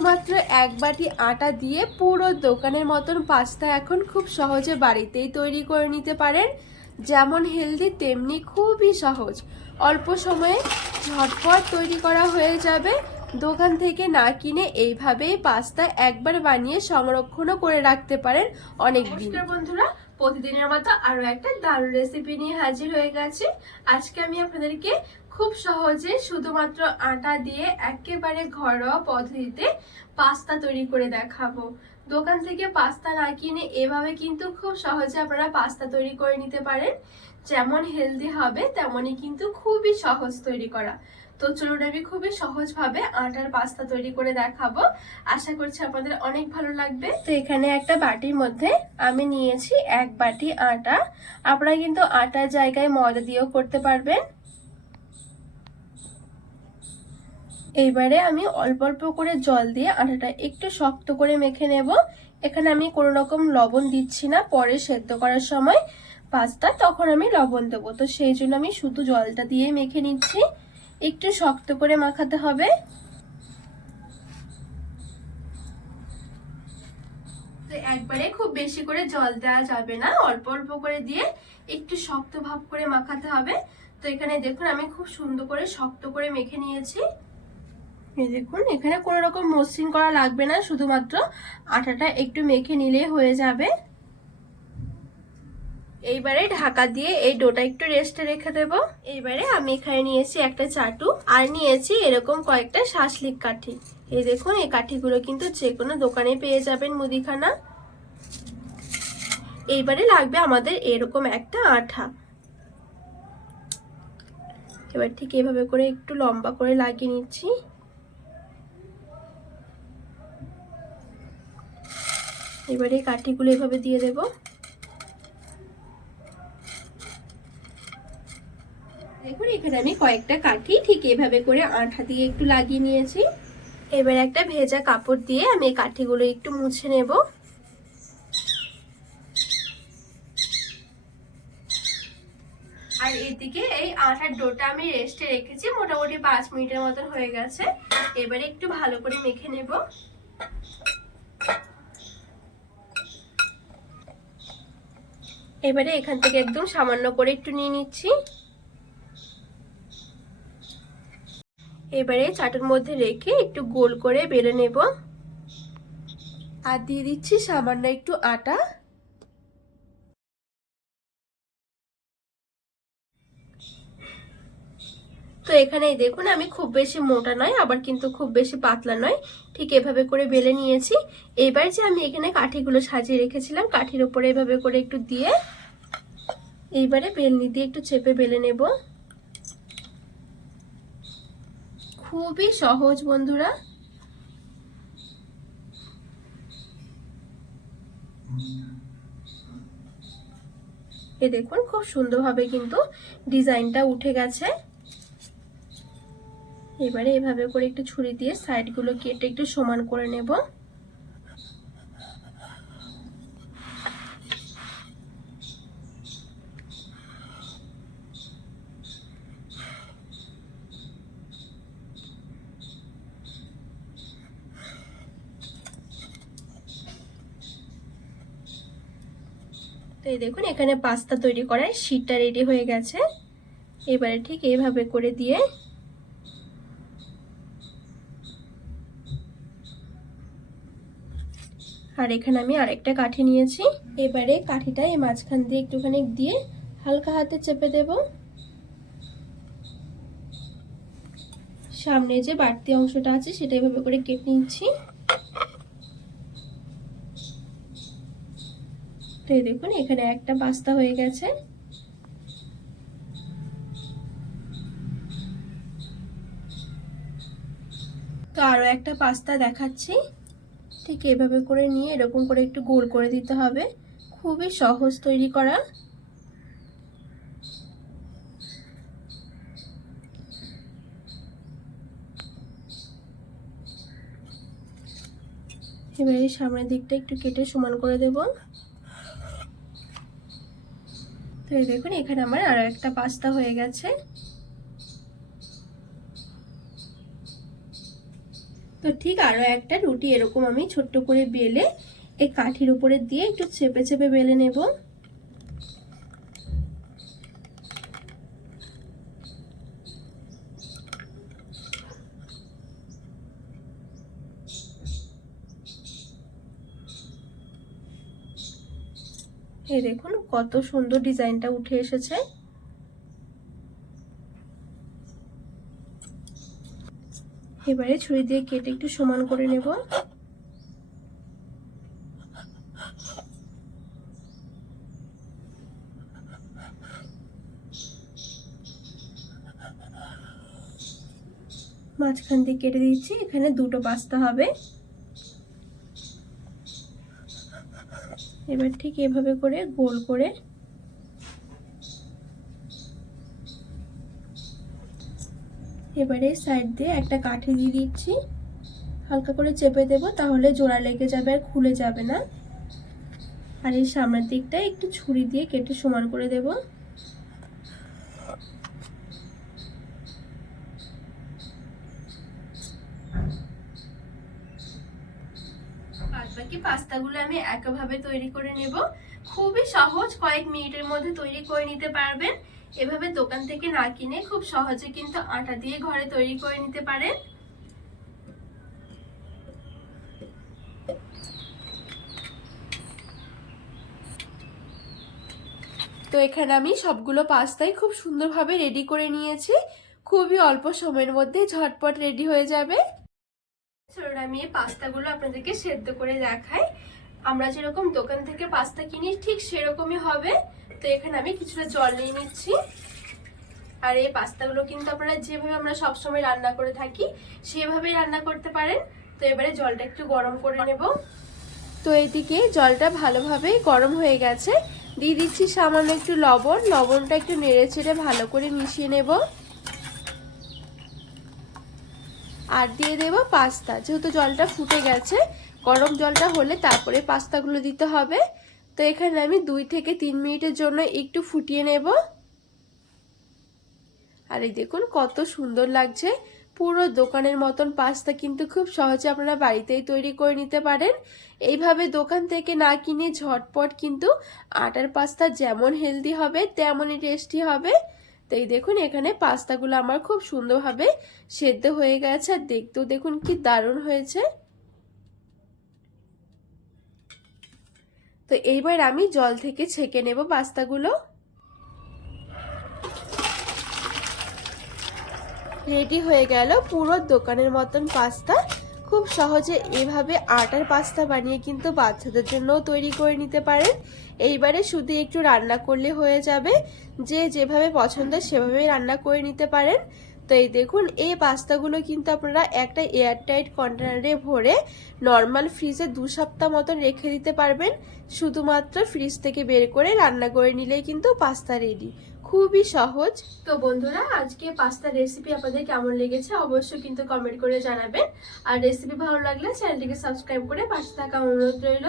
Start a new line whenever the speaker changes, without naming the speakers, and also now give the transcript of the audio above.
শুধুমাত্র এক বাটি আটা দিয়ে পুরো দোকানের মতন পাস্তা এখন খুব সহজে বাড়িতেই তৈরি করে নিতে পারেন। যেমন হেলদি, তেমনি খুবই সহজ। অল্প সময়ে ঝটপট তৈরি করা হয়ে যাবে। দোকান থেকে না কিনে এইভাবেই পাস্তা একবার বানিয়ে সংরক্ষণও করে রাখতে পারেন অনেক বন্ধুরা, প্রতিদিনের মতো আরও একটা দারুণ রেসিপি নিয়ে হাজির হয়ে গেছে। আজকে আমি আপনাদেরকে খুব সহজে শুধুমাত্র আটা দিয়ে একেবারে ঘরোয়া পদ্ধতিতে পাস্তা তৈরি করে দেখাবো। দোকান থেকে পাস্তা না কিনে এভাবে কিন্তু খুব সহজে আপনারা পাস্তা তৈরি করে নিতে পারেন। যেমন হেলদি হবে, তেমনই কিন্তু খুবই সহজ তৈরি করা। তো চলুন আমি খুবই সহজভাবে আটার পাস্তা তৈরি করে দেখাবো। আশা করছি আপনাদের অনেক ভালো লাগবে। তো এখানে একটা বাটির মধ্যে আমি নিয়েছি এক বাটি আটা। আপনারা কিন্তু আটার জায়গায় ময়দা দিয়েও করতে পারবেন। এইবারে আমি অল্প অল্প করে জল দিয়ে আটাটা একটু শক্ত করে মেখে নেব। এখানে আমি কোনো রকম লবণ দিচ্ছি না, পরে সেদ্ধ করার সময় পাস্তা তখন আমি লবণ দেবো। তো সেই জন্য আমি শুধু জলটা দিয়ে মেখে নিচ্ছি। একটু শক্ত করে মাখাতে হবে। একবারে খুব বেশি করে জল দেওয়া যাবে না, অল্প অল্প করে দিয়ে একটু শক্ত ভাব করে মাখাতে হবে। তো এখানে দেখুন আমি খুব সুন্দর করে শক্ত করে মেখে নিয়েছি। এই দেখুন, এখানে কোনো রকম মসৃণ করা লাগবে না, শুধুমাত্র আটাটা একটু মেখে নিলেই হয়ে যাবে। এইবারে ঢাকা দিয়ে এই ডোটা একটু রেস্টে রেখে দেব। এইবারে আমি এখানে নিয়েছি একটা চাটু, আর নিয়েছি এরকম কয়েকটা শাসলিক কাঠি। এই দেখুন, এই কাঠিগুলো কিন্তু যে কোনো দোকানে পেয়ে যাবেন মুদিখানা। এইবারে লাগবে আমাদের এরকম একটা আঠা। এবার ঠিক এভাবে করে একটু লম্বা করে লাগিয়ে নিচ্ছি। এবারে কাঠিগুলো এভাবে দিয়ে দেব। দেখুন এখানে আমি কয়েকটা কাঠি ঠিক এভাবে করে আঠা দিয়ে একটু লাগিয়ে নিয়েছি। এবার একটা ভেজা কাপড় দিয়ে আমি এই কাঠিগুলো একটু মুছে নেব। আর এদিকে এই আটার ডোটা আমি রেস্টে রেখেছি মোটামুটি পাঁচ মিনিটের মতন হয়ে গেছে। এবারে একটু ভালো করে মেখে নেব। এবারে এখান থেকে একদম সামান্য করে একটু নিয়ে নিচ্ছি। এবারে চাটের মধ্যে রেখে একটু গোল করে বেড়ে নেব। আর দিয়ে দিচ্ছি সামান্য একটু আটা। এখানে দেখুন, আমি খুব বেশি মোটা নয়, আবার কিন্তু খুব বেশি পাতলা নয়। ঠিক এভাবে করে বেলে নিয়েছি। এবার যে আমি এখানে কাঠিগুলো সাজিয়ে রেখেছিলাম, কাঠির উপরে এভাবে করে একটু দিয়ে এইবারে বেলনি দিয়ে একটু চেপে বেলে নেব। খুবই সহজ বন্ধুরা। এ দেখুন, খুব সুন্দরভাবে কিন্তু ডিজাইনটা উঠে গেছে। এবারে এভাবে করে একটু ছুরি দিয়ে সাইডগুলো কেটে একটু সমান করে নেব। তো এই দেখুন, এখানে পাস্তা তৈরি করার শীটটা রেডি হয়ে গেছে। এবারে ঠিক এইভাবে করে দিয়ে আর এখানে আমি আরেকটা কাঠি নিয়েছি। এবারে কাঠিটা এই মাঝখান দিয়ে একটুখানি দিয়ে হালকা হাতে চেপে দেব। সামনে যে বাড়তি অংশটা আছে সেটা এভাবে করে কেটে নিচ্ছি। তো এই দেখুন, এখানে একটা পাস্তা হয়ে গেছে। তো আরও একটা পাস্তা দেখাচ্ছি। ঠিক এভাবে করে নিয়ে এরকম করে একটু গোল করে দিতে হবে। খুবই সহজ তৈরি করা। এবার এই সামনের দিকটা একটু কেটে সমান করে দেব। তো দেখুন, এখানে আমার আরও একটা পাস্তা হয়ে গেছে। তো ঠিক আরও একটা রুটি এরকম আমি ছোট্ট করে বেলে এই কাঠির উপরে দিয়ে একটু চেপে চেপে বেলে নেব। এই দেখুন কত সুন্দর ডিজাইনটা উঠে এসেছে। এবারে ছুরি দিয়ে কেটে একটু সমান করে নেব। মাঝখান দিয়ে কেটে দিচ্ছি, এখানে দুটো পাস্তা হবে। এবার ঠিক এভাবে করে গোল করে এবারে সাইড দিয়ে একটা কাঠি দিয়ে দিচ্ছি হালকা করে চেপে দেব, তাহলে জোড়া লেগে যাবে আর খুলে যাবে না। আর এই সামনের দিকটা একটু ছুরি দিয়ে কেটে সমান করে দেব। বাকি পাস্তাগুলো আমি একভাবে তৈরি করে নেব। খুবই সহজ, কয়েক মিনিটের মধ্যে তৈরি করে নিতে পারবেন। এভাবে দোকান থেকে না কিনে খুব সহজে কিন্তু আটা দিয়ে ঘরে তৈরি করে নিতে পারেন। তো এখানে আমি সবগুলো পাস্তাই খুব সুন্দরভাবে রেডি করে নিয়েছি। খুবই অল্প সময়ের মধ্যে ঝটপট রেডি হয়ে যাবে। আমি এই পাস্তাগুলো আপনাদেরকে সেদ্ধ করে দেখাই। আমরা যেরকম দোকান থেকে পাস্তা কিনি, ঠিক সেরকমই হবে। তো এখানে আমি কিছুটা জল নিয়ে নিচ্ছি। আর এই পাস্তাগুলো কিন্তু আপনারা যেভাবে আমরা সবসময় রান্না করে থাকি, সেভাবেই রান্না করতে পারেন। তো এবারে জলটা একটু গরম করে নেব। তো এদিকে জলটা ভালোভাবেই গরম হয়ে গেছে। দিয়ে দিচ্ছি সামান্য একটু লবণ। লবণটা একটু নেড়ে চেড়ে ভালো করে মিশিয়ে নেব। আর দিয়ে দেব পাস্তা। যেহেতু জলটা ফুটে গেছে গরম জলটা হলে তারপরে পাস্তাগুলো দিতে হবে। তো এখানে আমি দুই থেকে তিন মিনিটের জন্য একটু ফুটিয়ে নেব। আর এই দেখুন কত সুন্দর লাগছে। পুরো দোকানের মতন পাস্তা কিন্তু খুব সহজে আপনারা বাড়িতেই তৈরি করে নিতে পারেন। এইভাবে দোকান থেকে না কিনে ঝটপট কিন্তু আটার পাস্তা যেমন হেলদি হবে, তেমনই টেস্টি হবে। তো এই দেখুন এখানে পাস্তাগুলো আমার খুব সুন্দরভাবে সেদ্ধ হয়ে গেছে। আর দেখতেও দেখুন কি দারুণ হয়েছে। তো এইবার আমি জল থেকে ছেঁকে নেব পাস্তাগুলো। রেডি হয়ে গেল পুরো দোকানের মতন পাস্তা। খুব সহজে এভাবে আটার পাস্তা বানিয়ে কিন্তু বাচ্চাদের জন্য তৈরি করে নিতে পারেন। এইবারে শুধু একটু রান্না করলে হয়ে যাবে। যে যেভাবে পছন্দ সেভাবেই রান্না করে নিতে পারেন। তো এই দেখুন, এই পাস্তাগুলো কিন্তু আপনারা একটা এয়ারটাইট কন্টেনারে ভরে নর্মাল ফ্রিজে দু সপ্তাহ মতন রেখে দিতে পারবেন। শুধুমাত্র ফ্রিজ থেকে বের করে রান্না করে নিলেই কিন্তু পাস্তা রেডি খুবই সহজ। তো বন্ধুরা, আজকে পাস্তার রেসিপি আপনাদের কেমন লেগেছে অবশ্যই কিন্তু কমেন্ট করে জানাবেন। আর রেসিপি ভালো লাগলে চ্যানেলটিকে সাবস্ক্রাইব করে পাশে থাকা অনুরোধ রইল।